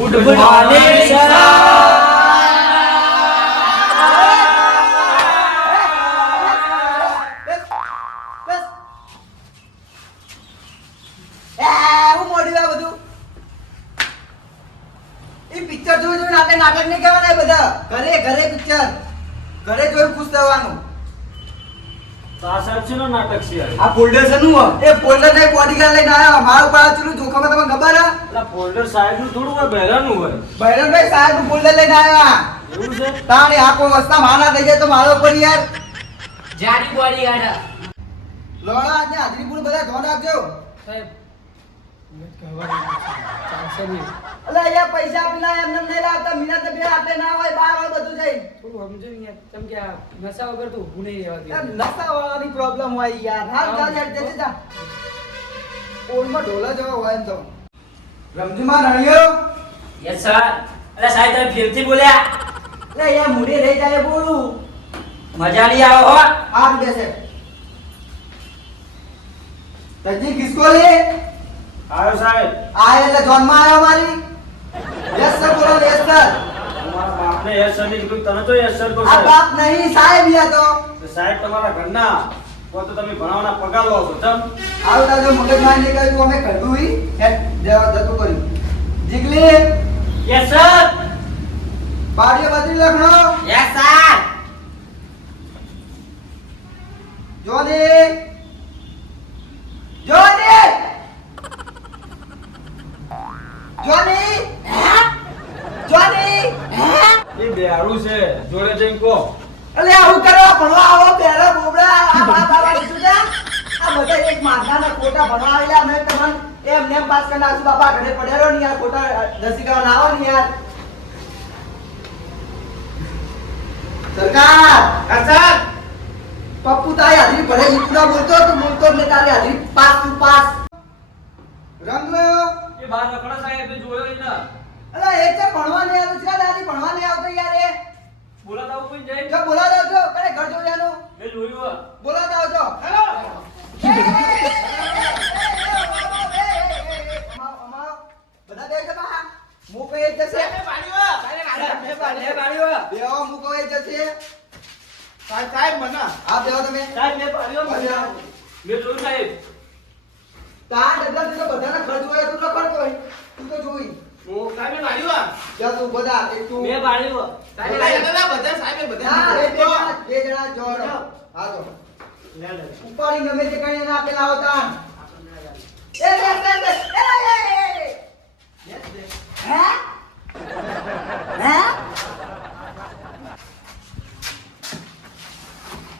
Good morning sir. Picture જોઈ આપણે નાટક નહીં કહેવાના બધા. ઘરે ઘરે પિક્ચર ઘરે જોઈ ખુશ થવાનું. સાહેબ છે નાટક છે આ ફોલ્ડર છે નું એ ફોલ્ડર ને બોડીગાર્ડ લઈને આયા મારા ઉપર ચલું જોખમ તમને ખબર હે? એટલે ફોલ્ડર સાહેબ નું થોડું હોય બહેરાનું હોય. બૈરનભાઈ સાહેબ નું ફોલ્ડર લઈને આયા. એવું છે? તાણી આખો વસ્તા માના થઈ જાય તો મારો ઉપર યાર જાડી બોડી ગાડા લોડા આજે હાજરી પૂરી બધા ધોન રાખજો. સાહેબ ચાલશે નહીં. અલે અહીંયા પૈસા આપીને એમને નહીં લાવતા મિનાત બે હાથે ના હોય બાર હોય બધું જઈ થોડું સમજો ને યાર. કેમ કે આ નશા વગર તો ઊભું નહીં રહેવા દે. નશા વાળાની પ્રોબ્લેમ હોય યાર. હાલ જા યાર જલ્દી જા. ઓલમાં ઢોલા જેવા હોય ને તો રમજીમાં રણ્યો યસ સર. અરે સાહેબ તમે ફેરથી બોલ્યા. એટલે અહીંયા મૂડી રહી જાય બોલું મજા નહીં આવે હો. આ બેસે તજી કિસકો લે આવ્યો સાહેબ. આ એટલે જોનમાં આવ્યો મારી યસ સર બોલો યસ સર. તમારા બાપને યસ સર ની કીધું તમે તો યસ સર કહો આ છો. બાપ નહીં સાહેબ યા તો સાહેબ તમારા ઘરના તો તમે ભણાવવાના પગાર લો છો તમ. આવ તાજો મગજમાં નહીં કહ્યું અમે કઢું હી હેડ જવા જતું કર્યું જીગલી યસ સર. બાડીએ બદલી લખણો યસ સર. જોની જોની જોની જોની એ બેહારું છે જોડે જઈને કહો. અલે આવું કરવા ભણવા આવો પહેલા બોબડા આ બાબા લીધું છે આ બધા એક માથાના ખોટા ભણવા આવેલા અમે તમને એમ નેમ પાસ કરી નાખશું બાપા ઘરે પડેલો ને યાર ખોટા રસીકરણ આવો ને યાર સરકાર સર પપ્પુ તારી હાજરી ભલે ઇતના બોલતો તો બોલતો ને તારી હાજરી પાસ તું પાસ રંગ લો એ બાર રખડા સાહેબ જોયો ઈ ના. અલે એ છે ભણવા નહીં આવતો છે દાદી ભણવા નહીં આવતો યાર એ બોલાતા આવું કોઈ જાય. જો બોલાવો છો કને ઘર જોયાનું એ જોયું હે. બોલાતા આવજો હેલો બધા બે છે બા મુ કહે જશે બે બેઓ મુ કહે જશે સાહેબ મના આ બેઓ તમે સાહેબ મેં પાડ્યો ને. મેં જોયું સાહેબ. તા ડબલા તો બધાના ખર્ચ હોય તું ન ખર્ચ હોય તું તો જોઈ સાહેબ મેં પાડ્યું. જા તું બધા એક તું મેં પાડ્યું. હા, એ બે જણા જોડો હા તો ઉપાડી ગમે તે કઈ ના આપેલા આવતા એ હે હે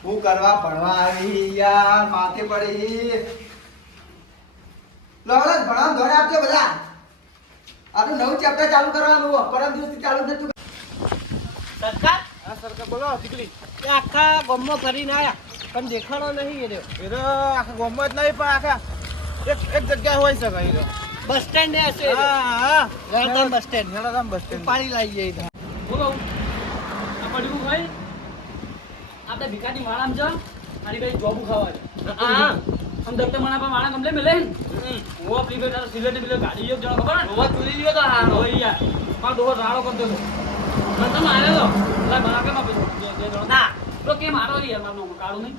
હું કરવા ભણવા આવી યાર માથે પડી લવળસ ભણવા ધોરે આપજો બધા આપણે નવું ચેપ્ટર ચાલુ કરવાનું પરમ દિવસથી ચાલુ નતું સરકાર હા સરકાર બોલો દીકરી એ આખા ગામમાં ફરીને આયા પણ દેખાડો નહીં એ રહ્યો. એ તો આખા ગામમાં જ નહીં પણ આખા એક જગ્યાએ હોય શકે એ તો. બસ સ્ટેન્ડ એ હશે હા રણધામ બસ સ્ટેન્ડ હેરામ બસ સ્ટેન્ડ. પાણી લાવી જઈએ બોલો. આ પડ્યું ભાઈ. આપણે ભીખાની માળામાં જા. મારી ભાઈ જોબ ખાવા છે. હા हम दफ्तर मना पर मारा कमले मिले वो अपनी पे सिलेट मिले गाड़ी एक जणो खबर वो चुरी लियो तो हां हो यार मार दो राड़ो कर दो मन तो मारे तो ला बना के मापे दे जणो ना तो के मारो यार मारनो काळू नहीं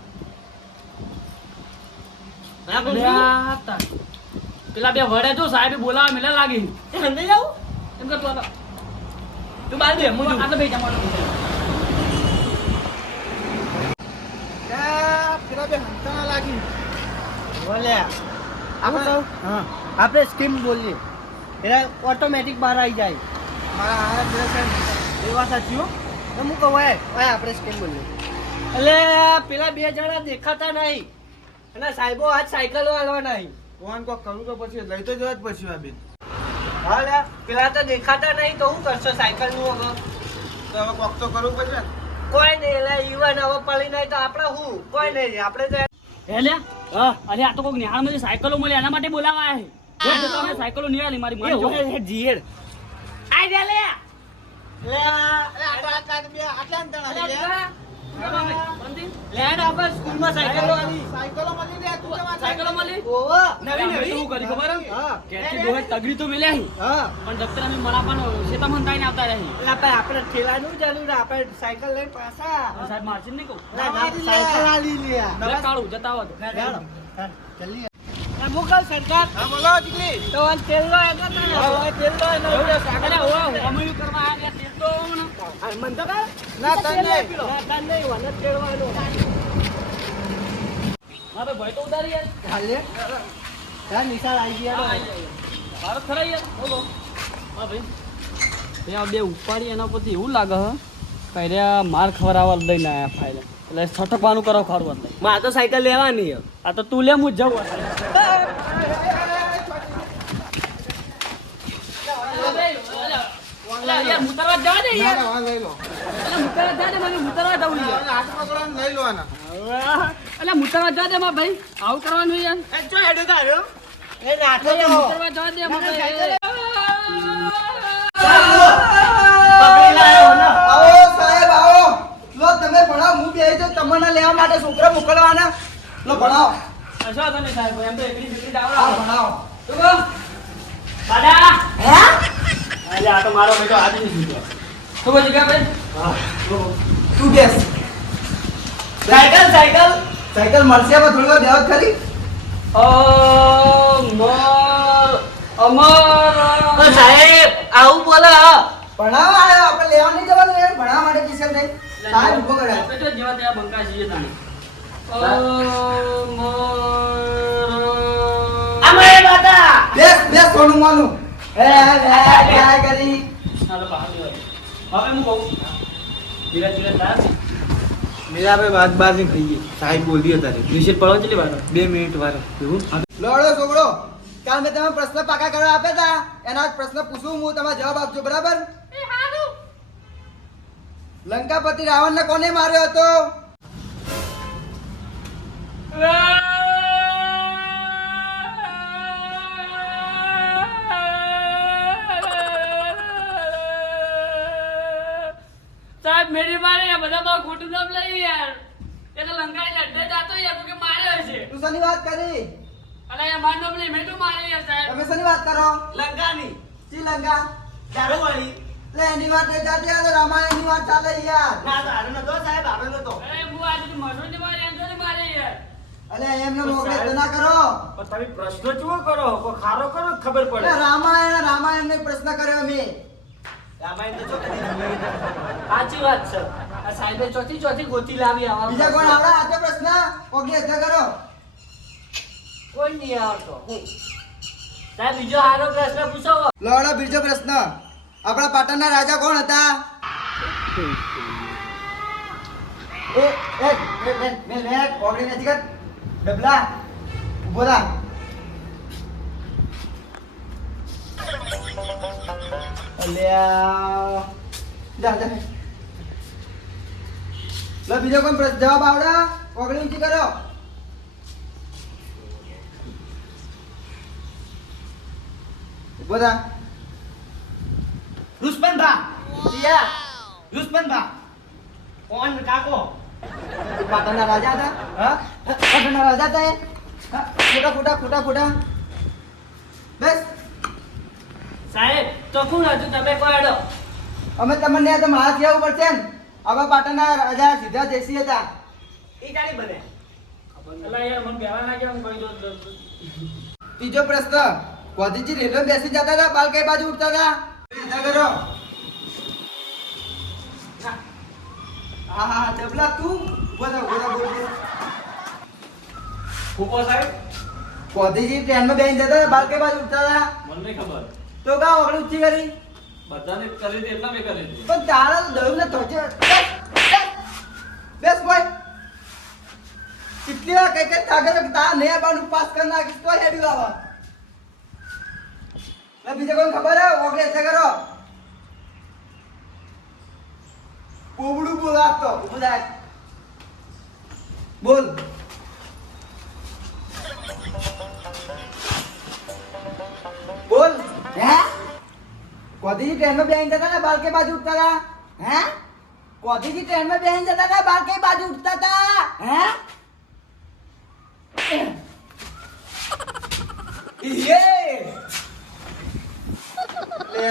ना बोल પેલા બે વડે જો સાહેબ બોલાવા મિલે લાગી એ હંદે જાવ એમ કર તું બાલ દે હું આટલે બે જમાનો પેલા બે હંતાણા લાગી બોલે આપણે હા આપણે સ્કીમ બોલીએ એટલે ઓટોમેટિક બહાર આવી જાય મારા હારા પેલા સાહેબ એ વાત સાચી હો તો હું કહું ઓય આપણે સ્કીમ બોલીએ એટલે પેલા બે જણા દેખાતા નહીં અને સાહેબો આજ સાયકલ વાળવા નહીં ફોન કોક કરું તો પછી લઈ તો જવા જ પછી આ બેન. હા લે પેલા તો દેખાતા નહીં તો શું કરશો સાયકલ નું વગર તો હવે કોક તો કરવું પડશે ને. કોઈ નહીં એટલે ઈવન હવે પડી નહીં તો આપણે શું કોઈ નહીં આપણે તો હે લે અરે આ તો કોક નિહાળમાં જે સાયકલો મળી એના માટે બોલાવા આયા જો તમે સાયકલો નિહાળી મારી મારી જો જીએડ આઈ દે લે આટલા અંતર બંધી લેન્ડ આપણે સ્કૂલમાં સાયકલો આલી. સાયકલો મળી લે તું જવા સાયકલો મળી ઓવા. નવી નવી શું કરી ખબર હે? હા. કેથી દોહે તગડી તો મિલ્યા હી. હા. પણ દફતર અમે મરાપાનો શેતામાં તાઈને આવતા રહી. એટલે ભાઈ આપણે ઠેલાનું ચાલુ ને આપણે સાયકલ લઈને પાછા. સાહેબ મારશે નહીં કહું. સાયકલ આલી લે. હવે કાળું જતા આવો તો. જલ્દી. મુકલ સરકાર હા બોલો ચીકલી તો આ તેલનો એનો તો તેલનો એનો અરે ઓવા હોમયું કરવા આયા તેલ તો હમણાં. મન તો કર ના તને નહીં. ના તન નહીં વન તેલવાનો મારે ભાઈ તો ઉતારી યાર. હાલે હા નિશાળ આવી ગયા ભારત ખરા યાર બોલો. હા ભાઈ ત્યાં બે ઉપાડી એના પરથી એવું લાગે હ કર્યા માર ખવડાવવા લઈને આયા ફાઇલ એટલે છટકવાનું કરો ખરું એટલે માર તો સાયકલ લેવાની હે આ તો તું લે હું જવું મુતરવા જવા દે ના યાર. ના વાં લઈ લો મુતરવા જવા દે મને મુતરવા જવું યાર. હાથ પકડો ને લઈ લો આના એટલે મુતરવા જવા દે મારા ભાઈ આવું કરવાનું યાર. એ જો હેડો તારો એ નાટો એટલે તો મુતરવા જવા દે મારા ભાઈ. પકડી લાયો ને આવો સાહેબ આવો લો તમે ભણાવો હું બેહી જાઉં તમને લેવા માટે છોકરા મોકલવાના લો ભણાવો અચ્છા તને સાહેબ એમ તો એકલી દીકરી હા આવડે. ભણાવો તું કહો દાદા હે અરે આ તો મારો બેટો આજે નહીં જીત્યો. શું કહો જીગાભાઈ? તું બેસ સાયકલ સાયકલ સાયકલ મળશે હવે થોડી વાર બેહત ખરી ઓ સાહેબ આવું બોલો ભણાવવા આવ્યો આપણે લેવા નહીં જવાનું એ ભણાવવા માટે કિશન થઈ સાહેબ ઉભો કર્યા બેટો જેવા તેવા બંકા છીએ તમે. અમારે દાદા બેસ બેસ સોનું માનું હે કરી હાલો બહાર નીકળો. હવે હું કહું ધીરે ધીરે થાય. મીરાભાઈ વાત બાજી થઈ ગઈ સાહેબ બોલી હતા નિશ્ચિત પડવા કેટલી વાર 2 મિનિટ વાર એવું લોડો છોકરો કાલ મેં તમે પ્રશ્ન પાકા કરવા આપ્યા હતા એના જ પ્રશ્ન પૂછું હું તમે જવાબ આપજો બરાબર લંકાપતિ રાવણને કોને માર્યો હતો સાહેબ મેરી મારે બધા તો ખોટું નામ લઈ યાર. એટલે લંકાઈ લડ્ડે જાતો યાર કે માર્યો છે. તું શેની વાત કરી અલા યાર માર નામ લઈ મેં તો માર્યો યાર સાહેબ. તમે શેની વાત કરો લંકાની શ્રીલંકા દારૂવાળી લે એની વાત નહીં ચાલતી આ તો રામાયણની વાત ચાલે યાર ના તો આનો નતો સાહેબ આનો નતો અરે હું આજે તો મરનો ને મારે એમ તો નહીં મારે યાર. અલે એમને મોકલે ના કરો પણ તમે પ્રશ્ન ચૂકો કરો કોઈ ખારો કરો તો ખબર પડે અલે રામાયણનો પ્રશ્ન કર્યો મેં રામાયણ તો ચોથી જોઈ સાચી વાત છે આ સાહેબે ચોથી ચોથી ગોતી લાવી આવા બીજા કોણ આવડે આજો પ્રશ્ન ઓકે અધ્ય કરો કોઈ નહીં આવતો સાહેબ બીજો હારો પ્રશ્ન પૂછો લોડો બીજો પ્રશ્ન આપણા પાટણના રાજા કોણ હતા મે ઓગળી નથી કર ડબલા ઉભો થા અલ્યા જા જા લો બીજો કોઈ જવાબ આવડે ઓગળી ઊંચી કરો ઉભો થા રુસ્પનભા સિયા રુસ્પનભા કોણ કાકો પાટણના રાજા હતા હા પાટણના રાજા હતા એ હા, ખોટા બસ સાહેબ તો કોણ હતું તમે કોડો અમે તમને આ તો મારા કહેવું પડશે ને આવા પાટણના રાજા સીધા દેશી હતા ઈ જાણી બને અલા યાર મને બેવા ના ગયા હું કહી દો. ત્રીજો પ્રશ્ન ગાંધીજી રેલવે બેસી જતા હતા બાલ કઈ બાજુ ઉઠતા હતા સીધા કરો હા હા ડબલા તું બોલ ફૂફો સાહેબ ગાંધીજી ટ્રેનમાં બેસી જતા હતા બાલ કઈ બાજુ ઉઠતા હતા મને નહીં ખબર. તો કા ઓગળી ઊંચી કરી બધાને કરી હતી એટલા મેં કરી હતી. પણ તારા તો દયું ને ધોચે બેસ ભાઈ કેટલી વાર કઈ કઈ તાકાત તા ને બાનું પાસ કરી નાખીશ તો હેડ્યું આવા લે બીજે કોઈ ખબર હે ઓગળે છે કરો પોબડું બોલ આપતો ઉભો થાય બોલ બોલ હે ગાંધીજી ટ્રેનમાં બેસી જતા ને બાલ કે બાજુ ઉઠતા હતા હે કોધીજી ટ્રેનમાં બેસીને જતા હતા, બાર કઈ બાજુ ઉઠતા હતા? હે? યે! લે,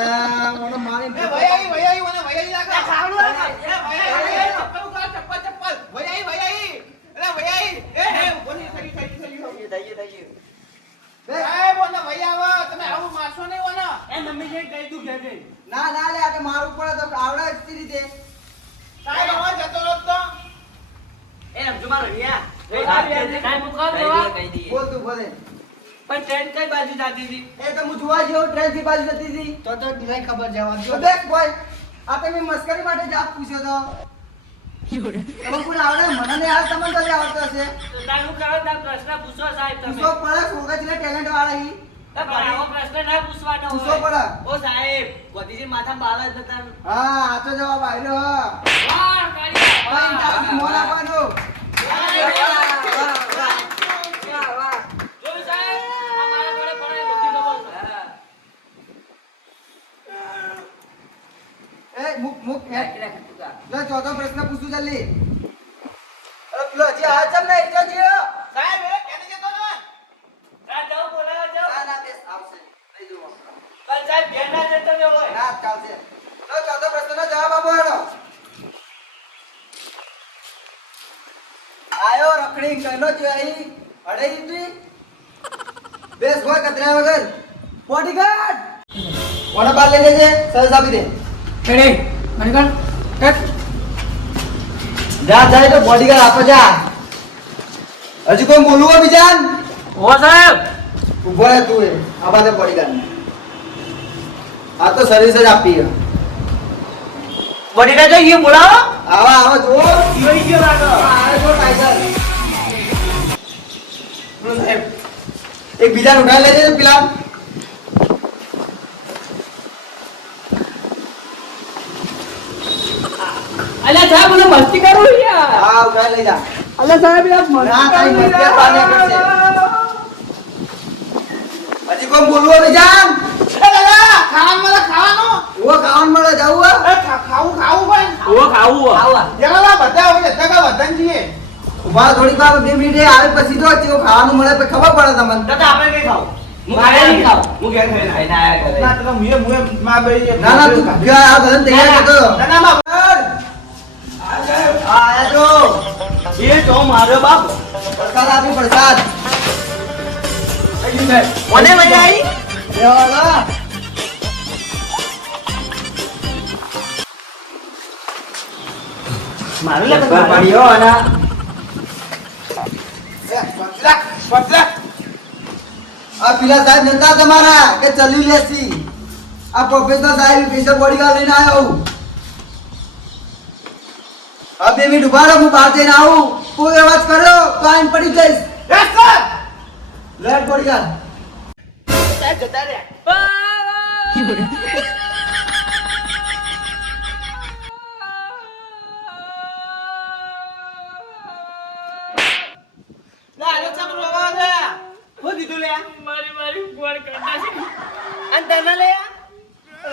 મને મારી એ વૈયાઈ વૈયાઈ મને વૈયાઈ લાગે આ ખાવાનું આ ખાય. એ વૈયાઈ ચપ્પલ ઉતાર ચપ્પલ વૈયાઈ વૈયાઈ અરે વૈયાઈ એ બોલી થઈ સાહેબ ઓને વૈયાવા તમે આવું મારશો નહીં ઓને એ મમ્મી જે કહી દઉં ઘેર જઈને. ના ના લે આ કે મારું પડે તો આવડે જ તે રીતે. સાહેબ આવા જતો રહો તો એમ જો મારો રિયા સાહેબ મુકાવ દેવા. બોલ તું બોલે. પણ ટ્રેન કઈ બાજુ જાતી હતી? એ તો હું જોવા જેવો ટ્રેન થી બાજુ જતી હતી. તો નહીં ખબર જવા તો દેખ બોય, આ તો મેં મસ્કરી માટે જાત પૂછ્યો તો. તમે કોણ આવડે? મને નહીં આવડે, તમને તો આવડતો હશે. તો તાર હું કરો તાર પ્રશ્ન પૂછો સાહેબ તમે. પૂછો પડે, છોકરા ટેલેન્ટ વાળા હી. તો પણ આવો પ્રશ્ન ના પૂછવાનો પૂછો હોય. પડે. ઓ સાહેબ ગોધીજી માથામાં બાલ જ નતા. હા આતો જવાબ આવ્યો હ. વાહ, કાઢી હવે ઇન્ટરવ્યુ મોં આપવાનું. જોયું સાહેબ? આ મારા જોડે પણ એ બધી ખબર છે. એ મુક હેડ. લે ચોથો પ્રશ્ન પૂછું જલ્દી. અરે પેલો હજી આ ચમ નહીં જો જીઓ. સાહેબ એ કેને જતો ને આ જાઓ, બોલાવો જાઓ. ના ના બેસ આવશે. લઈ જુઓ. પણ સાહેબ ઘેર ના જતો રહ્યો હોય. ના ચાલશે. લો ચોથો પ્રશ્નનો જવાબ આપો હેડો. આયો રખડી કનો જોઈ અડઈ તું બેસ હોય કતરા વગર બોડીગાર્ડ કોને બાર લઈ લેજે સર્વિસ આપી દે જા જાય તો બોડીગાર્ડ આપો જા હજી કોઈ બોલવું હોય બીજાન ઓ સાહેબ ઉભો રહે તું એ આવા દે બોડીગાર્ડ આ તો સર્વિસ જ આપી છે બોડીગાર્ડ જોઈએ બોલાવો. આવા આવા જો જોઈ ગયો લાગે. આ જો ટાઈગર બોલો સાહેબ એક બીજાને ઉઠાઈ લેજે પેલા અલ્યા સાહેબ મને મસ્તી કરું યાર. હા ઉઠાઈ લઈ જા અલ્યા સાહેબ યાર ના તારી મસ્તી પાને કરશે હજી કોઈ બોલવું હોય બીજાન એ દાદા ખાવાનું મળે ખાવાનું ઓ ખાવાનું મળે જાવું હે એ ખાવું ખાવું ભાઈ ઓ ખાવું. જેલા બધા હોય જગા વધન છીએ ઉભા થોડીક વાર 2 મિનિટે આવે પછી તો ચેવું ખાવાનું મળે પછી ખબર પડે તમને તો આપણે કઈ ખાવ મારે નહીં ખાવું. હું ઘેર ખાઈને આયા ઘરે. ના તો મુએ માં ભાઈ ના ના તું ગયા આ બધાને તૈયાર કરતો ના ના માં આયા તો એ તો મારો બાપ પ્રસાદ આપી પ્રસાદ કોને લઈ આવી લેવાના મારું લે પાડ્યો અને પતલા આ પેલા સાહેબ નતા તમારા કે ચલી લેસી આ પ્રોફેસર સાહેબ સ્પેશિયલ બોડીગાર્ડ લઈને આવ્યો હું આ 2 મિનિટ ઉભા રહો હું બહાર જઈને આવું કોઈ અવાજ કર્યો તો આઈને પડી જઈશ યસ સર લેટ બોડીગાર્ડ સાહેબ જતા રહ્યા ના આનો ચમ રોવા દે હું કીધું લે મારી મારી ગોળ કાઢા છે. અને તને લે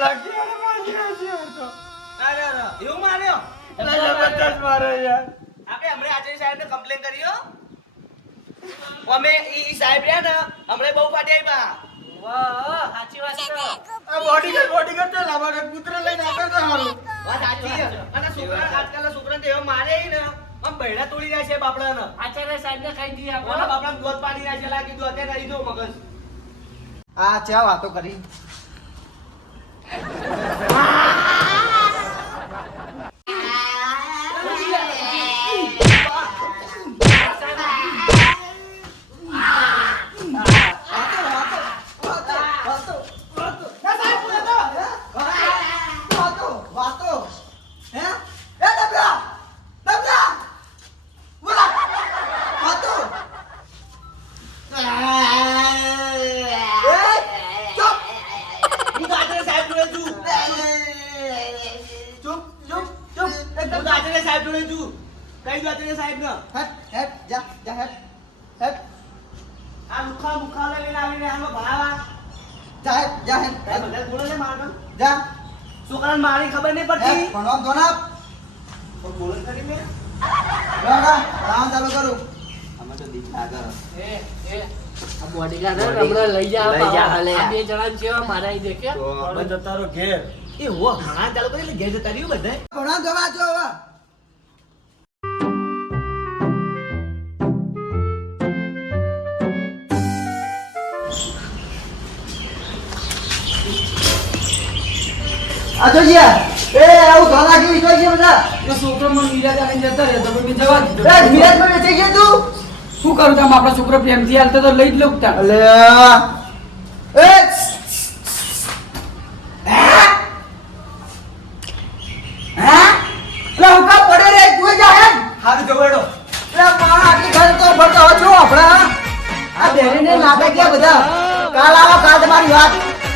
લાગી મને મારી હશે તો. અરે એવું માર્યો જબરદસ્ત મારે યાર. આપણે હમણાં આચાર્ય સાહેબને કમ્પ્લેન કર્યો અમે ઈ સાહેબ રહ્યા ને હમણાં બહુ પાટી આવ્યા વાહ, સાચી વાત છે. આ બોડીગાર્ડ તો લાવા પુત્ર લઈને આગળ તો હારું વાત સાચી છે. અને છોકરા આજકાલના છોકરાને તો એવા મારે ઈ ને આમ બૈડા તોડી જાય છે બાપડાને આચાર્ય સાહેબને કહી દઈએ આપણે. ઓલા બાપડાને દૂધ પાડી જાય છે લાગી દૂધ અત્યારે કરી દો મગજ આ ચા વાતો કરી વાતો હે એ ડબલા બોલા વાતો હું તો આચાર્ય સાહેબ જોડે છું ચૂપ ચૂપ ચૂપ હું તો આચાર્ય સાહેબ જોડે છું કઈ દો આચાર્ય સાહેબ ને હેટ હેટ જા જા હેટ હેટ આ મુખા મુખા લઈને આવીને આમાં ભણાવા જા હેટ જા હેટ બધા બોલે છે મારને જા છોકરાને મારી ખબર નહીં હેટ પડતી ભણવા દો ના બોલો ખરી મેં રાણા રાણા ચાલુ કરું અમે તો દીક લાગે આ બોડીગાર્ડ હે, હમણાં લઈ જા લઈ જા, હાલે. આ બે જણા જેવા મારા ઈ દેખે હવે જતા રહો ઘેર એ હો ઘણા ચાલુ કરી એટલે ઘેર જતા રહ્યું બધાય ભણા જવા જો હવે આ જોજે એ આવું ધોલા જેવી જોજે બધા તો છોકરો મને નિરાજ આવીને જતા રહે તો મેં જવા દીધો એ ધીરજમાં વેચી ગયા તું શું કરું તમે આપણા છોકરો પ્રેમથી હાલતો તો લઈ જ લઉં તાર અલે એ હા લે હુકા પડે રે તું જા હે હારું જવાડો લે મારા આટલી ઘર તો ફરતો હો છો આપણા આ બેરીને લાગે કે બધા કાલ આવો કાલ તમારી વાત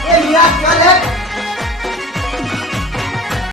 એ નિરાશ ચાલે